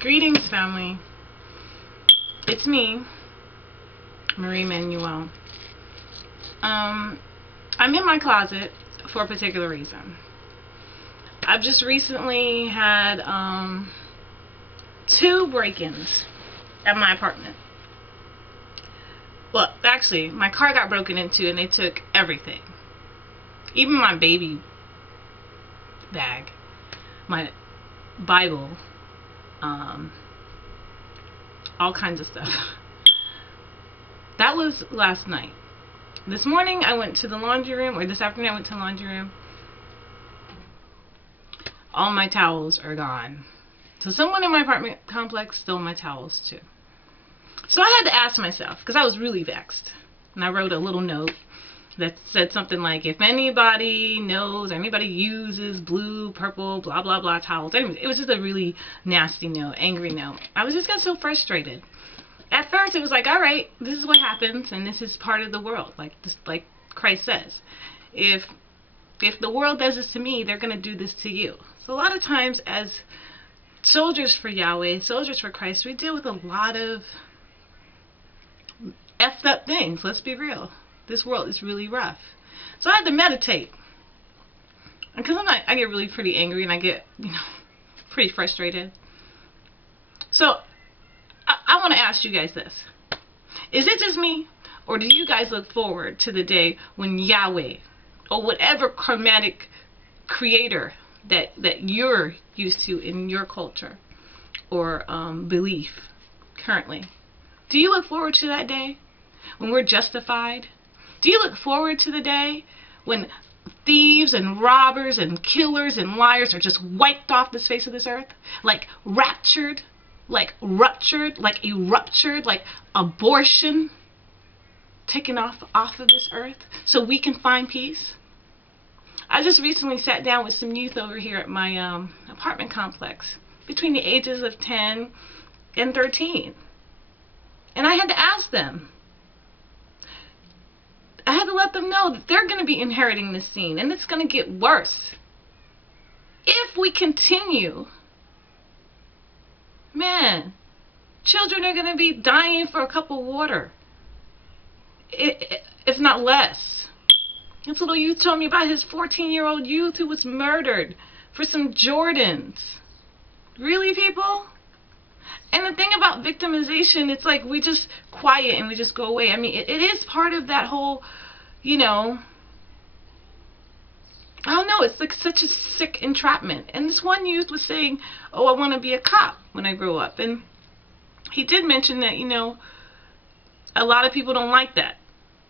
Greetings, family. It's me, Marie Manuel. I'm in my closet for a particular reason. I've just recently had 2 break-ins at my apartment. Well, actually, my car got broken into and they took everything. Even my baby bag, my Bible, all kinds of stuff. That was last night. This morning I went to the laundry room, or this afternoon I went to the laundry room. All my towels are gone. So someone in my apartment complex stole my towels too. So I had to ask myself, because I was really vexed, and I wrote a little note that said something like, if anybody knows, anybody uses blue, purple, blah, blah, blah towels. Anyway, it was just a really nasty note, angry note. I was just got so frustrated. At first, it was like, all right, this is what happens, and this is part of the world, like Christ says. If the world does this to me, they're going to do this to you. So a lot of times, as soldiers for Yahweh, soldiers for Christ, we deal with a lot of effed up things. Let's be real. This world is really rough. So I had to meditate. Because I get really pretty angry and I get, pretty frustrated. So I want to ask you guys this. Is it just me? Or do you guys look forward to the day when Yahweh, or whatever chromatic creator that you're used to in your culture or belief currently, do you look forward to that day when we're justified? Do you look forward to the day when thieves and robbers and killers and liars are just wiped off the face of this earth? Like raptured, like ruptured, like eruptured, like abortion taken off of this earth so we can find peace? I just recently sat down with some youth over here at my apartment complex between the ages of 10 and 13. And I had to ask them. I had to let them know that they're going to be inheriting this scene, and it's going to get worse. If we continue, man, children are going to be dying for a cup of water, if not less. This little youth told me about his 14-year-old youth who was murdered for some Jordans. Really, people? And the thing about victimization, it's like we just quiet and we just go away. I mean, it is part of that whole, I don't know, it's like such a sick entrapment. And this one youth was saying, oh, I want to be a cop when I grow up. And he did mention that, a lot of people don't like that.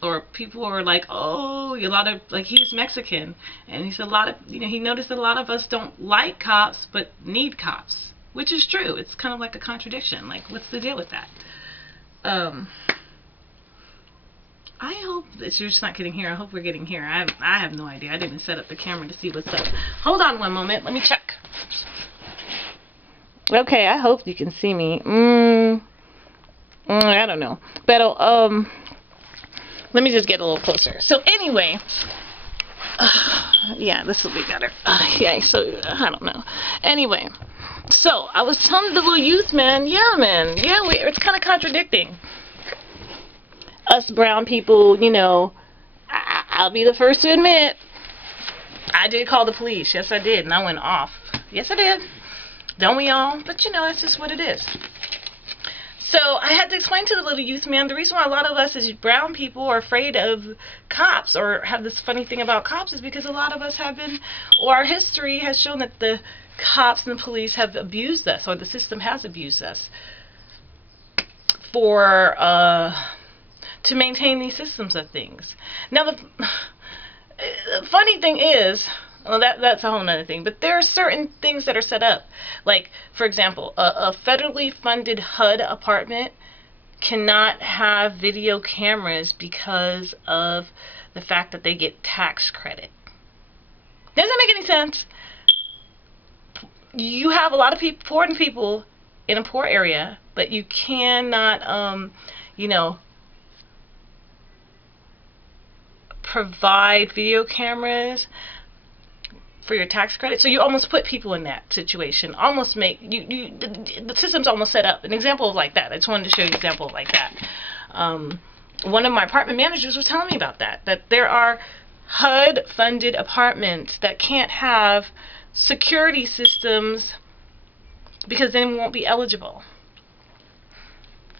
Or people are like, oh, he's Mexican. And he said he noticed that a lot of us don't like cops, but need cops. Which is true. It's kind of like a contradiction. Like, what's the deal with that? I hope that you're just not getting here. I hope we're getting here. I have no idea. I didn't even set up the camera to see what's up. Hold on one moment. Let me check. Okay, I hope you can see me. I don't know. But, let me just get a little closer. So, anyway. Yeah, this will be better. Yeah, so, I don't know. Anyway. So, I was telling the little youth, man, it's kind of contradicting. Us brown people, I'll be the first to admit, I did call the police. Yes, I did, and I went off. Yes, I did. Don't we all? But, that's just what it is. So, I had to explain to the little youth, man, the reason why a lot of us as brown people are afraid of cops or have this funny thing about cops is because a lot of us have been, or our history has shown that the cops and the police have abused us, or the system has abused us to maintain these systems of things. Now, the funny thing is, well, that's a whole other thing, but there are certain things that are set up. Like, for example, a federally funded HUD apartment cannot have video cameras because of the fact that they get tax credit. Doesn't that make any sense? You have a lot of poor people in a poor area, but you cannot, provide video cameras for your tax credit. So you almost put people in that situation. Almost make the system's almost set up. An example of like that. I just wanted to show you an example of like that. One of my apartment managers was telling me about that. That there are HUD-funded apartments that can't have security systems because then won't be eligible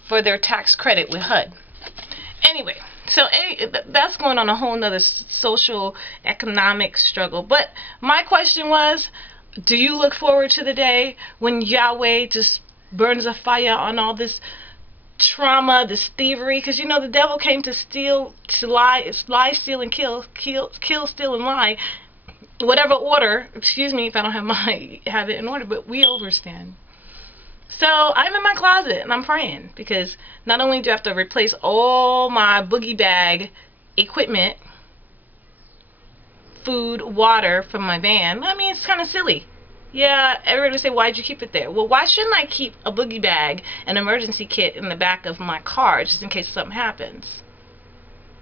for their tax credit with HUD. Anyway, so that's going on a whole nother social economic struggle. But my question was, do you look forward to the day when Yahweh just burns a fire on all this trauma, this thievery? Because you know the devil came to steal, to lie, steal, and kill, steal, and lie. Whatever order, excuse me if I don't have it in order, but we overstand. So I'm in my closet and I'm praying, because not only do I have to replace all my boogie bag equipment, food, water from my van. I mean, it's kind of silly. Yeah, everybody would say, why'd you keep it there? Well, why shouldn't I keep a boogie bag, an emergency kit in the back of my car just in case something happens?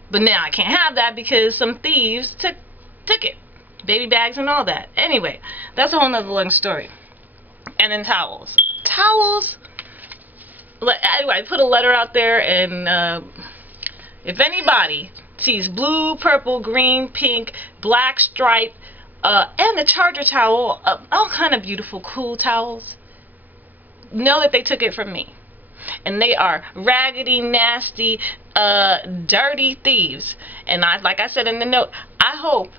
But now I can't have that because some thieves took it. Baby bags and all that. Anyway, that's a whole nother long story. And then towels. Towels. Anyway, I put a letter out there, and if anybody sees blue, purple, green, pink, black stripe, and a charger towel, all kind of beautiful, cool towels, know that they took it from me. And they are raggedy, nasty, dirty thieves. And like I said in the note, I hope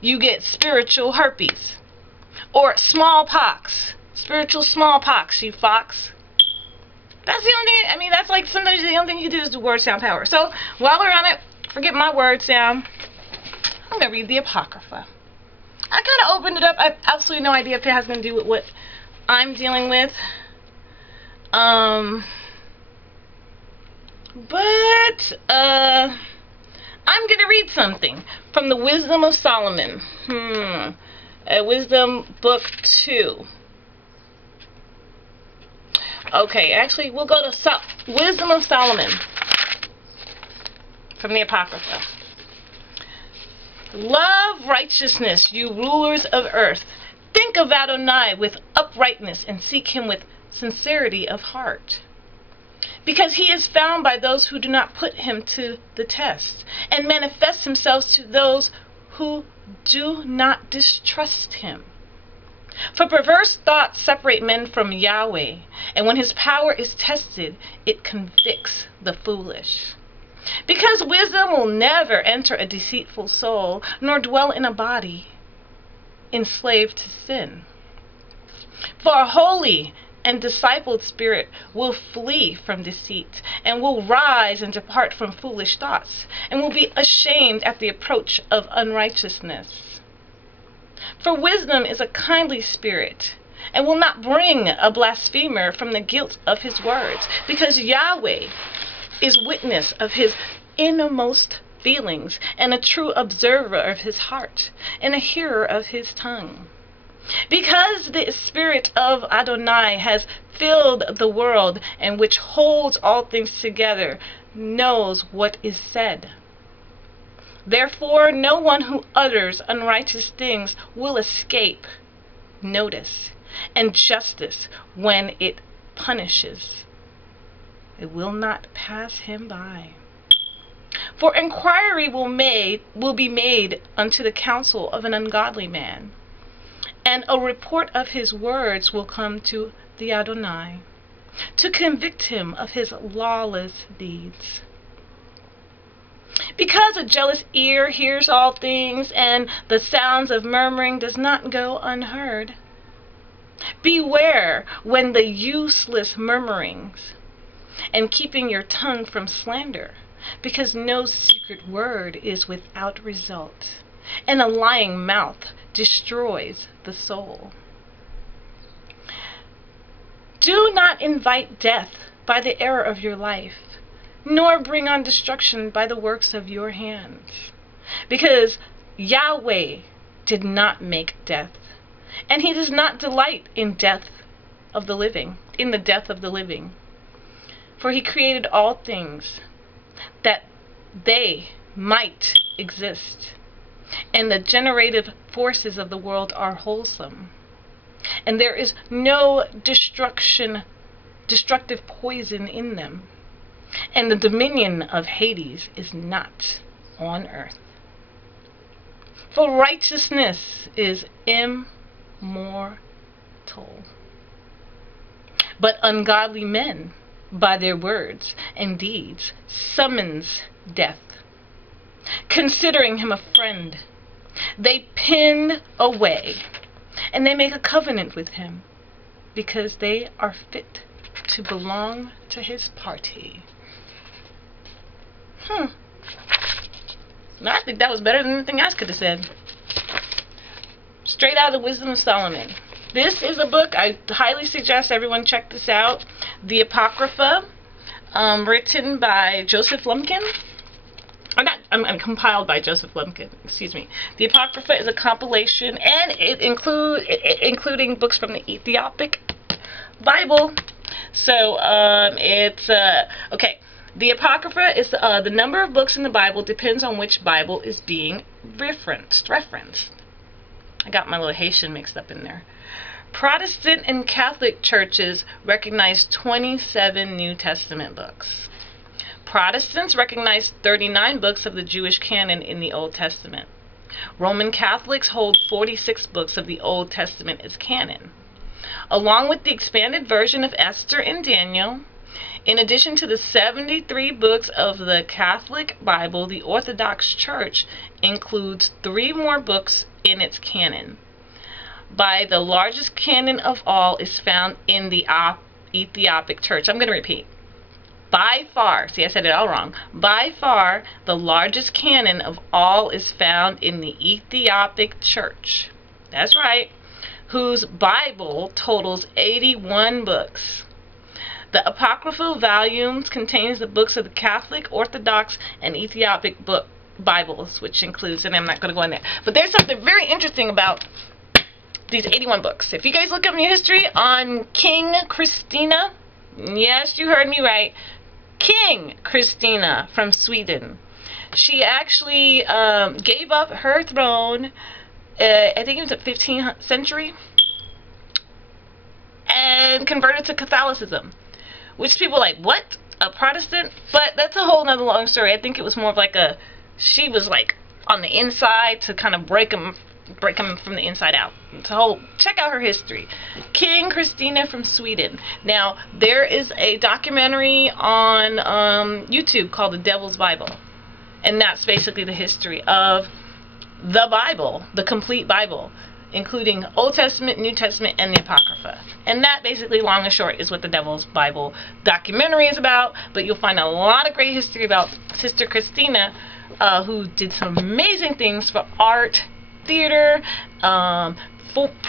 you get spiritual herpes or smallpox. Spiritual smallpox, you fox. That's the only thing. I mean, that's like sometimes the only thing you can do is do word sound power. So while we're on it, forget my word sound. I'm gonna read the Apocrypha. I kind of opened it up. I have absolutely no idea if it has to do with what I'm dealing with. But I'm gonna read something from the Wisdom of Solomon. Wisdom Book 2. Okay, actually, we'll go to Wisdom of Solomon from the Apocrypha. Love righteousness, you rulers of earth. Think of Adonai with uprightness and seek him with sincerity of heart. Because he is found by those who do not put him to the test, and manifests himself to those who do not distrust him. For perverse thoughts separate men from Yahweh, and when his power is tested, it convicts the foolish. Because wisdom will never enter a deceitful soul, nor dwell in a body enslaved to sin. For a holy and discipled spirit will flee from deceit, and will rise and depart from foolish thoughts, and will be ashamed at the approach of unrighteousness. For wisdom is a kindly spirit, and will not bring a blasphemer from the guilt of his words, because Yahweh is witness of his innermost feelings, and a true observer of his heart, and a hearer of his tongue. Because the spirit of Adonai has filled the world, and which holds all things together, knows what is said. Therefore, no one who utters unrighteous things will escape notice and justice when it punishes. It will not pass him by. For inquiry will be made unto the counsel of an ungodly man, and a report of his words will come to the Adonai, to convict him of his lawless deeds. Because a jealous ear hears all things, and the sounds of murmuring does not go unheard. Beware when the useless murmurings, and keeping your tongue from slander, because no secret word is without result, and a lying mouth destroys the soul. Do not invite death by the error of your life, nor bring on destruction by the works of your hands. Because Yahweh did not make death, and he does not delight in death of the living, in the death of the living. For he created all things that they might exist, and the generative forces of the world are wholesome, and there is no destructive poison in them, and the dominion of Hades is not on earth. For righteousness is immortal, but ungodly men, by their words and deeds, summons death. Considering him a friend, they pin away, and they make a covenant with him, because they are fit to belong to his party. I think that was better than anything else could have said. Straight out of the Wisdom of Solomon. This is a book I highly suggest everyone check this out. The Apocrypha, written by Joseph Lumpkin. Compiled by Joseph Lumpkin, excuse me. The Apocrypha is a compilation, and it including books from the Ethiopic Bible. So, okay. The Apocrypha is the number of books in the Bible depends on which Bible is being referenced. I got my little Haitian mixed up in there. Protestant and Catholic churches recognize 27 New Testament books. Protestants recognize 39 books of the Jewish canon in the Old Testament. Roman Catholics hold 46 books of the Old Testament as canon. Along with the expanded version of Esther and Daniel, in addition to the 73 books of the Catholic Bible, the Orthodox Church includes 3 more books in its canon. By the largest canon of all is found in the Ethiopic Church. I'm going to repeat. By far, see I said it all wrong, by far the largest canon of all is found in the Ethiopic Church. That's right, whose Bible totals 81 books. The apocryphal volumes contains the books of the Catholic, Orthodox, and Ethiopic Bibles, which includes, and I'm not going to go in there. But there's something very interesting about these 81 books. If you guys look up in your history on King Christina, yes, you heard me right, King Christina from Sweden. She actually gave up her throne, I think it was the 15th century, and converted to Catholicism. Which people are like, what? A Protestant? But that's a whole nother long story. I think it was more of like she was like on the inside to kind of break them from the inside out. So check out her history. King Christina from Sweden. Now, there is a documentary on YouTube called The Devil's Bible. And that's basically the history of the Bible, the complete Bible, including Old Testament, New Testament, and the Apocrypha. And that basically, long and short, is what the Devil's Bible documentary is about. But you'll find a lot of great history about Sister Christina, who did some amazing things for art, theater,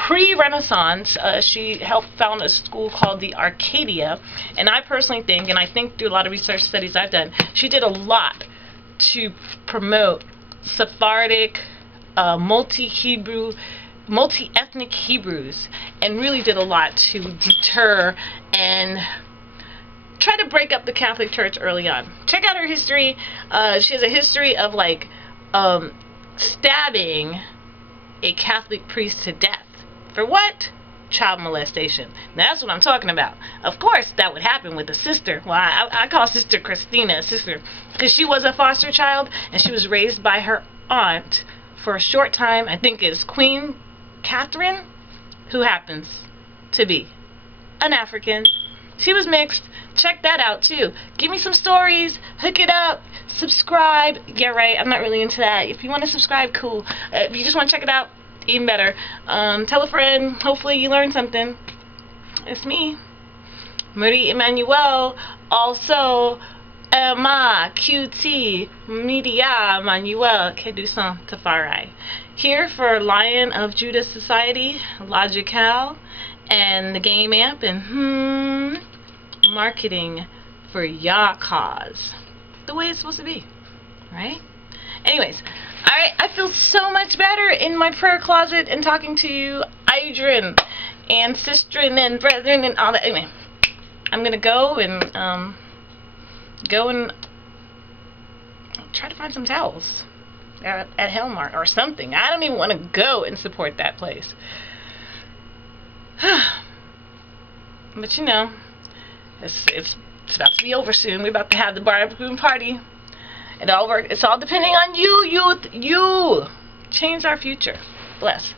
pre-Renaissance. She helped found a school called the Arcadia. And I personally think, and I think through a lot of research studies I've done, she did a lot to promote Sephardic, multi-ethnic Hebrews, and really did a lot to deter and try to break up the Catholic Church early on. Check out her history. She has a history of like stabbing a Catholic priest to death. For what? Child molestation. Now, that's what I'm talking about. Of course that would happen with a sister. Well, I call Sister Christina a sister because she was a foster child and she was raised by her aunt for a short time. I think it's Queen Catherine, who happens to be an African. She was mixed. Check that out too. Give me some stories. Hook it up. Subscribe. Yeah, right. I'm not really into that. If you want to subscribe, cool. If you just want to check it out, even better. Tell a friend. Hopefully you learned something. It's me, Marie Emmanuel. Also, Emma QT Media Manuel Kedusan Tafari. Here for Lion of Judah Society, Logical, and the Game Amp, and marketing for Yah cause. The way it's supposed to be, right? Anyways, I feel so much better in my prayer closet and talking to you, Idrin, and sistren, and brethren, and all that. Anyway, I'm gonna go and try to find some towels. at Hellmart or something. I don't even want to go and support that place. But you know, it's about to be over soon. We're about to have the bridegroom party. It's all depending on you, youth. You change our future. Bless.